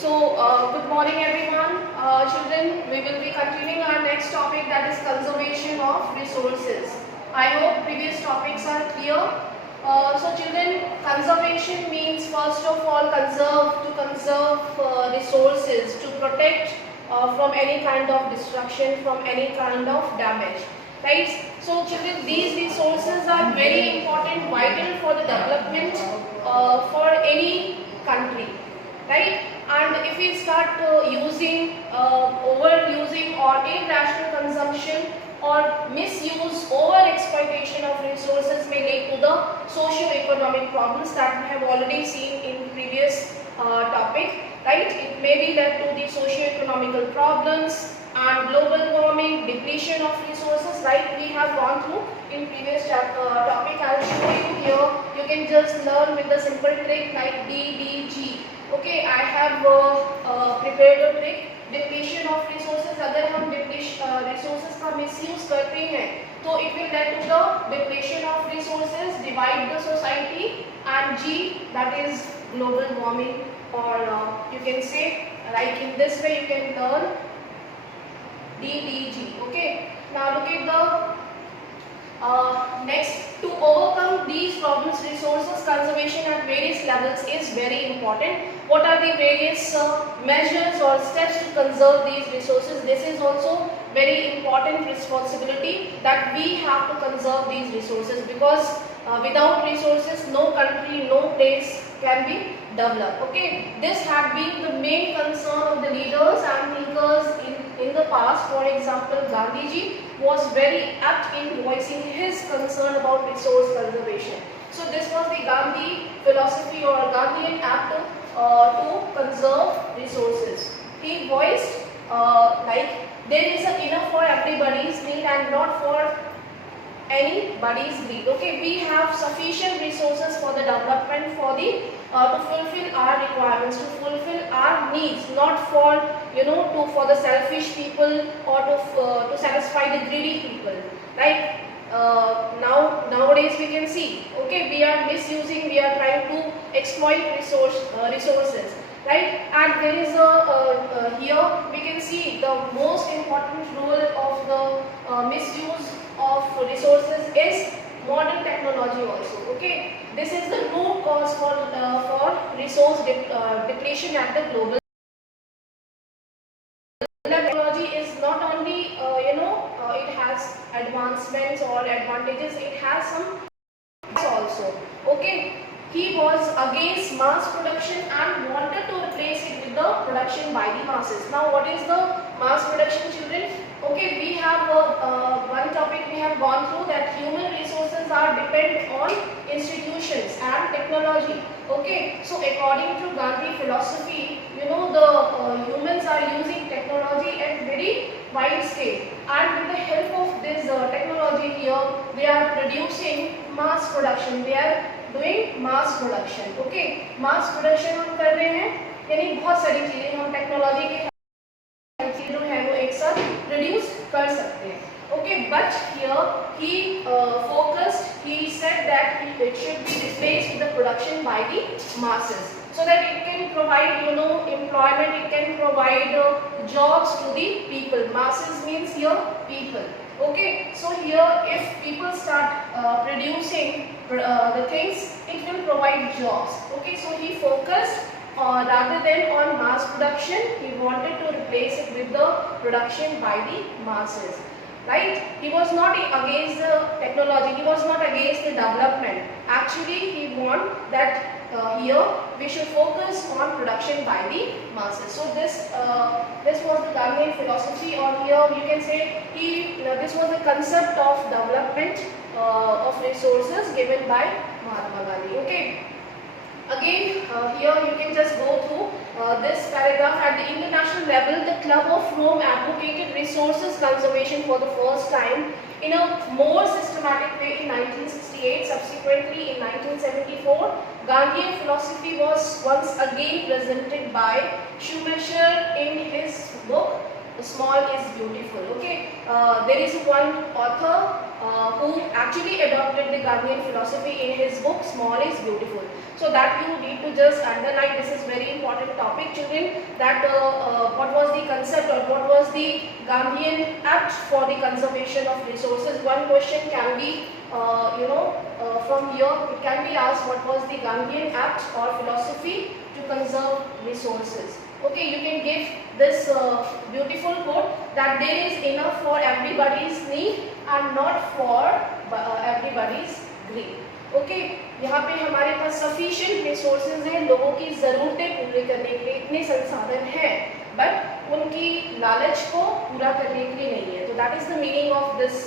Good morning everyone. Children, we will be continuing our next topic, that is conservation of resources. I hope previous topics are clear. Children, conservation means first of all to conserve resources, to protect from any kind of destruction, from any kind of damage. Right? So children, these resources are very important, vital for the development for any country. Right? And if we start overusing or irrational consumption or misuse, over-exploitation of resources may lead to the socio-economic problems that we have already seen in previous topic. Right? It may be led to the socio-economical problems and global warming, depletion of resources, like we have gone through in previous topic. I will show you here. You can just learn with the simple trick like DDG. Okay, I have prepared a trick. Depletion of resources, अगर हम resources का misuse करते हैं तो it will lead to the depletion of resources, divide the society, and G, that is global warming, or you can say like in this way you can learn DDG. Okay, now look at the next. To overcome these problems, resources conservation at various levels is very important. What are the various measures or steps to conserve these resources? This is also very important responsibility, that we have to conserve these resources, because without resources no country, no place can be developed. Okay, this had been the main concern of the leaders and thinkers in the past. For example, Gandhiji was very apt in voicing his concern about resource conservation. So this was the Gandhi philosophy or Gandhian act to conserve resources. He voiced like there is enough for everybody's need and not for anybody's greed. Okay, we have sufficient resources for the development, for the to fulfill our requirements, to fulfill our needs, not for for the selfish people or to satisfy the greedy people. Like nowadays we can see, okay, we are misusing, we are trying to exploit resources, right? And there is here we can see the most important role of the misuse of resources is modern technology also. Okay, this is the root cause for resource depletion at the global. Technology is not only it has advancements or advantages, it has some also. Okay, he was against mass production and wanted to replace it with the production by the masses. Now what is the mass production, children? Okay, we have one topic we have gone through, that human resources are dependent on institutions and technology. Okay, so according to Gandhi philosophy, the humans are using technology at very wide scale, and with the help of this technology here, they are producing mass production. They are doing mass production. Okay, mass production हम कर रहे हैं, यानी बहुत सारी चीजें हम technology के चीजों है वो एक साथ रिड्यूस कर सकते हैं. Okay, but here he focused. He said that it should be replaced with the production by the masses, so that it can provide employment. It can provide jobs to the people. Masses means here people. Okay, so here if people start producing the things, it will provide jobs. Okay, so he focused rather than on mass production, he wanted to replace it with the production by the masses. Right? He was not against the technology, he was not against the development. Actually, he wanted that here we should focus on production by the masses. So this was the Gandhian philosophy, or here you can say this was the concept of development of resources given by Mahatma Gandhi. Okay. Again, here you can just go through this paragraph. At the international level, the Club of Rome advocated resources conservation for the first time in a more systematic way in 1968. Subsequently, in 1974, Gandhian philosophy was once again presented by Schumacher in his book small is beautiful. Okay, there is one author who actually adopted the Gandhian philosophy in his book Small is Beautiful. So that you need to just underline. This is very important topic, children, that what was the concept or what was the Gandhian act for the conservation of resources. One question can be from here it can be asked, what was the Gandhian act or philosophy to conserve resources. Okay, you can give this beautiful quote that there is enough for everybody's need and not for everybody's greed. Okay, यहाँ पे हमारे पास sufficient resources हैं, लोगों की ज़रूरतें पूरी करने के लिए इतने संसाधन हैं, बट उनकी लालच को पूरा करने के लिए नहीं है. तो that is the meaning of this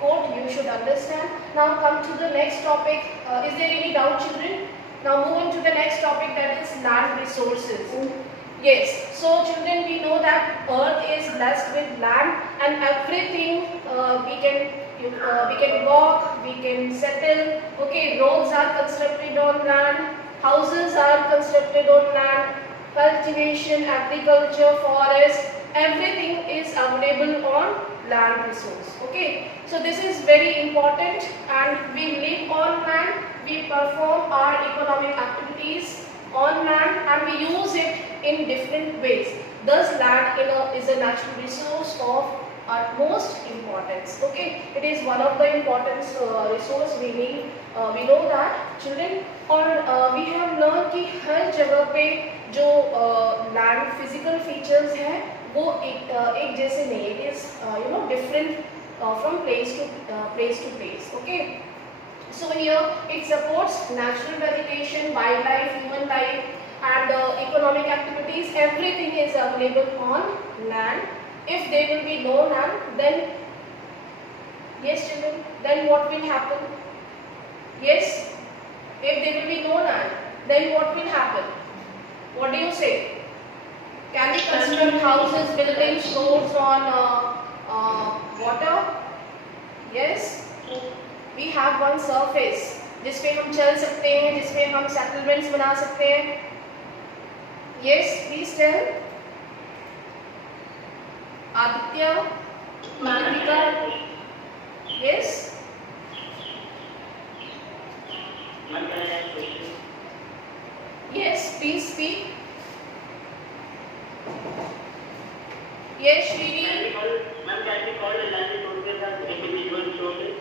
quote. You should understand. Now come to the next topic. Is there any doubt, children? Now move on to the next topic, that is land resources. Yes, so children, we know that earth is blessed with land and everything we can walk, we can settle. Okay, roads are constructed on land, houses are constructed on land, cultivation, agriculture, forest, everything is available on land resource. Okay, so this is very important, and we live on land, we perform our economic activities on land, and we use it in different ways. Thus land is a natural resource of utmost importance. Okay, it is one of the important resource we need. We know that, children. और we have learned कि हर जगह पे जो land physical features हैं वो एक जैसे नहीं. It is different from place to place. Okay, so here it supports natural vegetation, wildlife, human life, and economic activities. Everything is available on land. If there will be no land, then yes, children, then what will happen? Yes, if there will be no land, then what will happen? What do you say? Can we construct houses, buildings, roads on water? Yes, we have one surface जिसपे हम चल सकते हैं, जिसपे हम settlements बना सकते हैं. Yes, please tell. Aditya, Madhika. Yes. Yes, please speak. Yes, Shri. Ma'am, can we call the land resources as individual resources?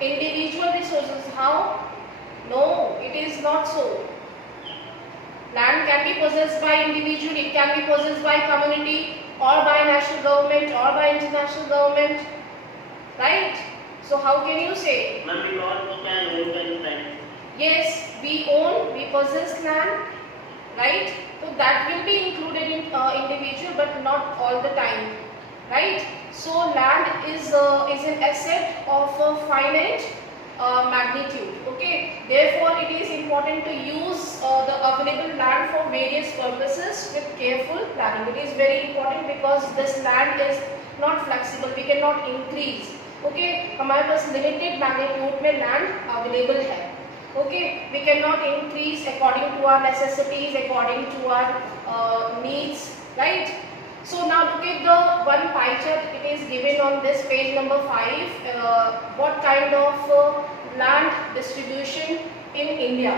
Individual resources, how? No, it is not so. Land can be possessed by individual, it can be possessed by community, or by national government, or by international government, right? So how can you say? Ma'am, we all can own the land. Yes, we own, we possess land, right? So that will be included in individual, but not all the time, right? So land is an asset of a finite magnitude. Okay, therefore it is important to use the available land for various purposes with careful planning. It is very important because this land is not flexible, we cannot increase. Okay, हमारे पास limited magnitude में land available है. Okay, we cannot increase according to our necessities, according to our needs, right? So now look at the one pie chart. It is given on this page number 5. What kind of land distribution in India?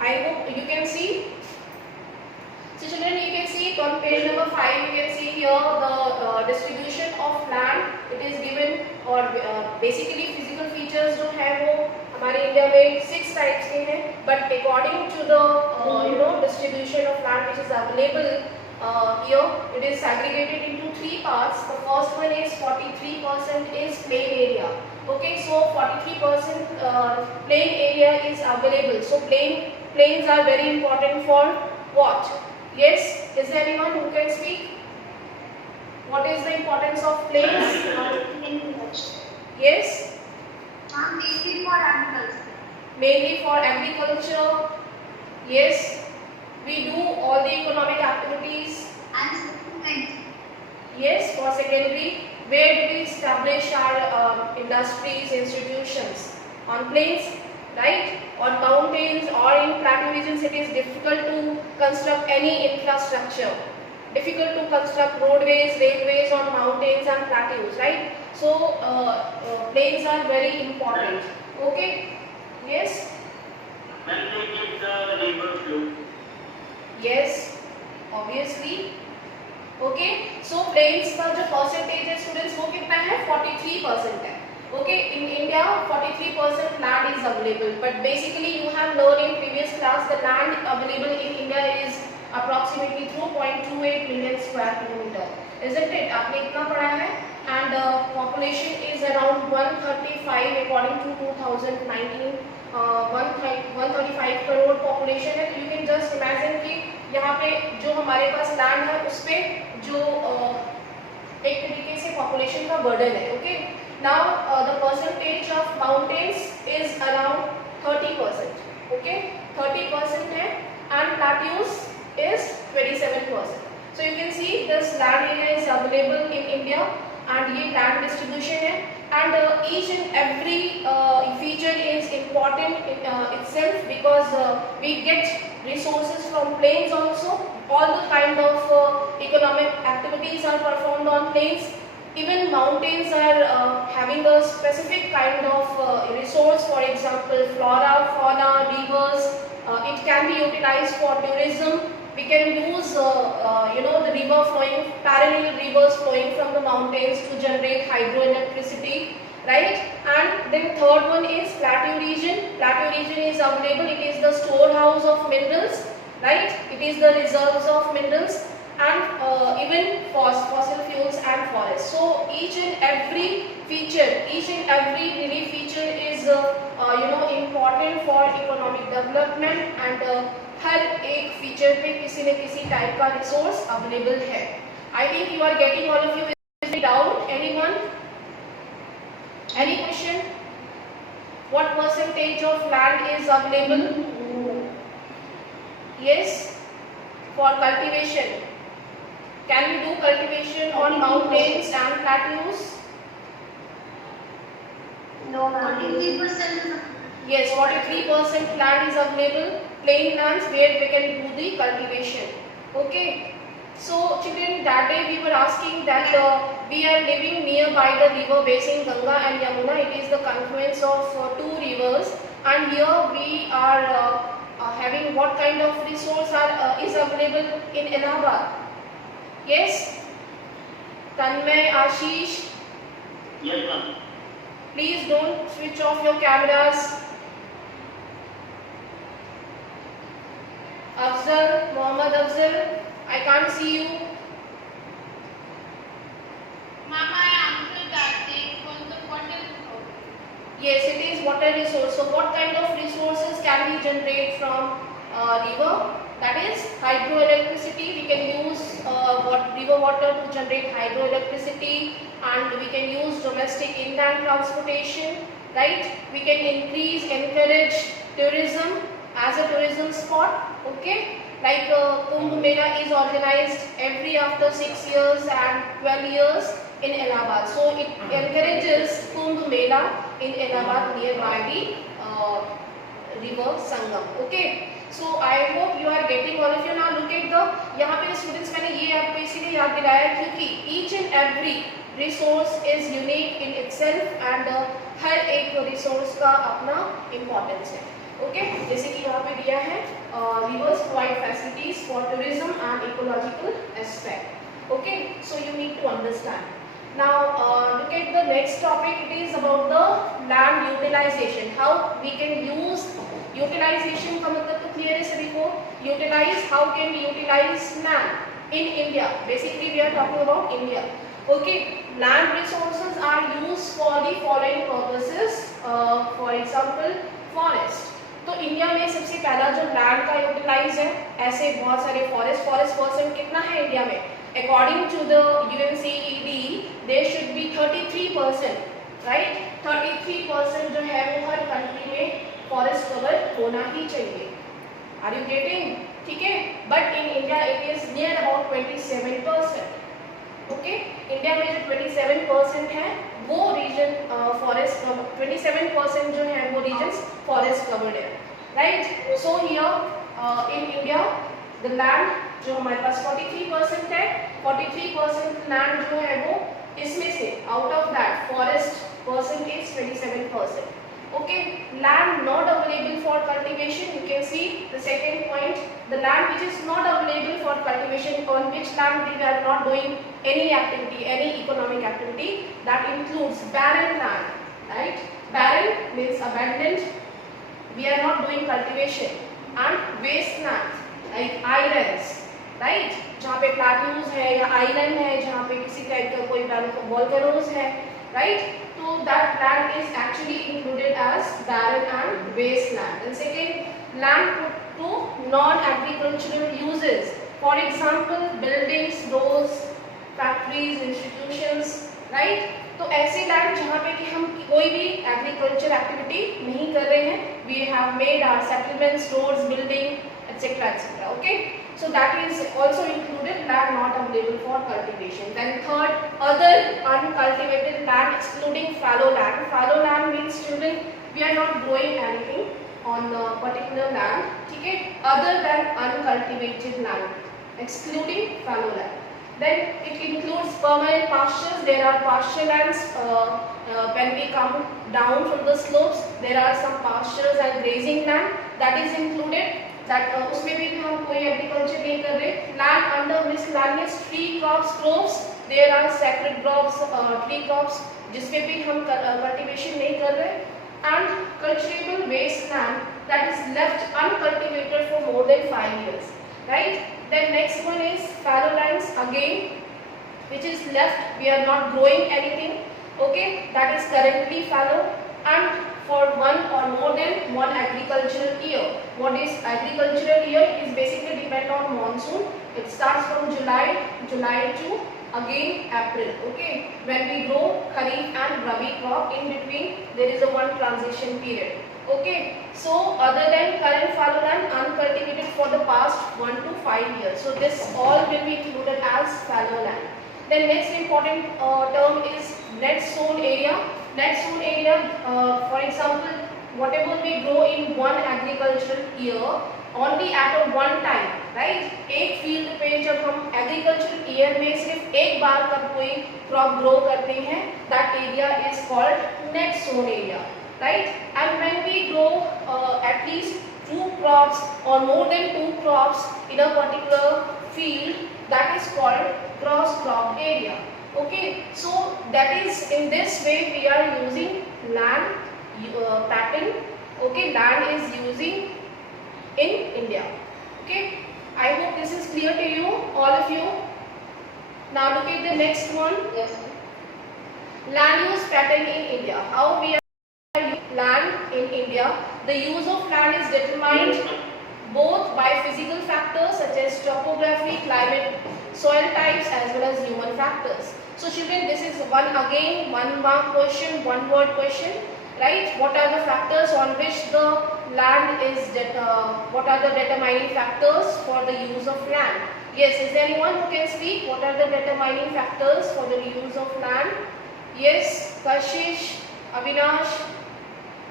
I hope you can see. So children, you can see on page number 5. You can see here the distribution of land. It is given, or basically physical features जो है वो हमारे India में 6 types के हैं. But according to the distribution of land which is available here, it is segregated into 3 parts. The first one is 43% is plain area. Okay, so 43% plain area is available. So plains are very important for what? Yes, is there anyone who can speak? What is the importance of plains? Yes. Mainly for agriculture. Mainly for agriculture. Yes. We do all the economic activities. And settlement. Yes, for secondary. Where do we establish our industries, institutions? On plains, right? On mountains or in plateau regions, it is difficult to construct any infrastructure. difficult to construct roadways, railways on mountains and plateaus, right? So plains are very important. Okay? Yes? When they keep the river flow. Yes, obviously. Okay so plains का जो percentage है students वो कितना है 43% है. Okay in India 43% land is available but basically you have learn in previous class the land available in India is approximately 2.28 million square kilometer, isn't it? आपने इतना पढ़ा है. And population is around 135 according to 2019 135 crore population है. तो you can just imagine कि यहाँ पे जो हमारे पास लैंड है उस पे जो एक तरीके से पॉपुलेशन का बर्डन है. Okay now the percentage of mountains is around 30%. Okay 30% है and plateaus is 27%. So you can see this land area is available in India and ये land distribution है and each and every feature is important in itself because we get resources from plains also. All the kind of economic activities are performed on plains. Even mountains are having a specific kind of resource, for example flora, fauna, rivers. It can be utilized for tourism. We can use the river flowing, parallel rivers flowing from the mountains to generate hydroelectricity, right? And then third one is plateau region. Plateau region is available. It is the storehouse of minerals, right? It is the reserves of minerals and even fossil fuels and forests. So each and every feature, each and every relief feature is important for economic development and हर एक feature पे किसी न किसी type का resource available है. I think you are getting all of you doubt. Anyone? Any question? What percentage of land is available? Yes for cultivation. Can we do cultivation on mountains and plateaus? No, 43%. Yes, 43% land is available, plain lands where we can do the cultivation. Okay. So children, that day we were asking that we are living nearby the river basin Ganga and Yamuna. It is the confluence of two rivers, and here we are having what kind of resource is available in Allahabad? Yes. Tanmay, Ashish. Yes, ma'am. Please don't switch off your cameras. Afzal, Mohammed Afzal, I can't see you. Mama, I answered that. It was the water resource. Yes, it is water resource. So what kind of resources can we generate from river? That is hydroelectricity. We can use river water to generate hydroelectricity, and we can use domestic inland transportation, right? We can encourage tourism as a tourism spot. Okay, like Kumbh Mela is organized every after 6 years and 12 years in Allahabad. So it encourages Kumbh Mela in Allahabad nearby the river Sangam. Okay, so I hope you are getting all of you. Now look at the यहाँ पे students मैंने ये आपको इसीलिए याद दिलाया क्योंकि each and every resource is unique in itself and हर एक resource का अपना importance है. ओके जैसे कि यहाँ पे दिया है rivers provide facilities for tourism and ecological aspect. Okay, so you need to understand. Now look at the next topic. It is about the land utilization. How we can use utilization का मतलब तो clear है सभी को. Utilize, how can we utilize land in India? Basically we are talking about India. Okay, land resources are used for the following purposes. For example, forest. तो India में सबसे पहला जो लैंड का यूटिलाइज है ऐसे बहुत सारे फॉरेस्ट परसेंट कितना है इंडिया में? According to the UNCED there should be 33%, right? 33% जो है वो हर कंट्री में फॉरेस्ट कवर होना ही चाहिए. Are you getting? ठीक है, but in India it is near about 27%. Okay, India में जो 27% है वो रीजन फॉरेस्ट 27% जो है वो रीजन्स फॉरेस्ट कवर्ड है, right? So here in India the land जो हमारे पास 43% है, 43% लैंड जो है वो इसमें से out of that forest percentage 27%. Okay, land not available for cultivation. You can see the second point, the land which is not available for cultivation, on which land we are not doing any activity, any economic activity, that includes barren land, right? Barren means abandoned, we are not doing cultivation, and wasteland like islands, right? जहाँ पे plateaus है या island है, जहाँ पे किसी type का कोई volcanoes है, right? So that land is actually included as barren and wasteland. And second, land put to non-agricultural uses. For example, buildings, roads, factories, institutions, right? तो ऐसे लैंड जहाँ पे कि हम कोई भी एग्रीकल्चर एक्टिविटी नहीं कर रहे हैं, we have made our settlements, roads, building, etc. etc. Okay, so that is also included, land not available for cultivation. Then third, other uncultivated land excluding fallow land. Fallow land means children, we are not growing anything on a particular land, ठीक है, other than uncultivated land, excluding fallow land. Then it includes permanent pastures. There are pasture lands. When we come down from the slopes, there are some pastures and grazing land that is included. That उसमें भी हम कोई agriculture नहीं कर रहे. Land under miscellaneous tree crops, groves. There are sacred groves, tree crops जिसमें भी हम cultivation नहीं कर रहे. And cultivable wasteland that is left uncultivated for more than 5 years. Right? Then next one is fallow lands again, which is left, we are not growing anything, okay, that is currently fallow, and for one or more than one agricultural year. What is agricultural year? It is basically depend on monsoon. It starts from July to again April, okay, when we grow kharif and rabi crop. In between there is a one transition period. Okay, so other than current fallow land, uncultivated for the past 1 to 5 years. So this all will be included as fallow land. Then next important term is net sown area. Net sown area, for example, whatever we grow in one agricultural year, only at a one time, right? एक field पे जब हम agricultural year में सिर्फ एक बार का कोई crop grow करते हैं, that area is called net sown area. Right? And when we grow at least 2 crops or more than 2 crops in a particular field, that is called cross crop area. Okay, so that is, in this way we are using land pattern. Okay, land is using in India. Okay, I hope this is clear to you, all of you. Now look at the next one. Yes. Land use pattern in India. How we are land in India. The use of land is determined both by physical factors such as topography, climate, soil types, as well as human factors. So children, this is one mark question, one word question, right? What are the factors on which the land is, what are the determining factors for the use of land? Yes, is there anyone who can speak? What are the determining factors for the use of land? Yes, Kashish, Avinash,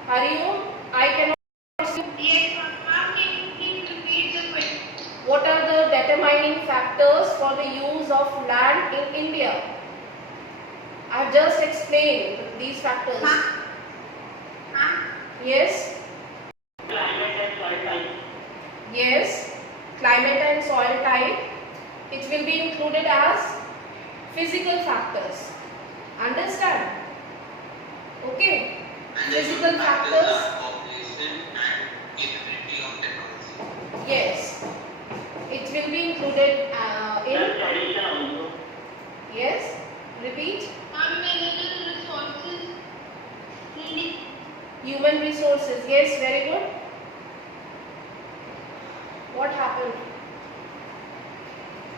Hariom, I cannot see. Yes, ma'am, can you please repeat the question? What are the determining factors for the use of land in India? I have just explained these factors. Ma'am? Yes, Climate and soil type. yes, climate and soil type. It will be included as physical factors. Understand? Okay. Physical factors. Population and capability of technology. Yes, it will be included in. Then tradition also. Yes, repeat. Ma'am, mineral resources needed. Human resources. Yes, very good. What happened?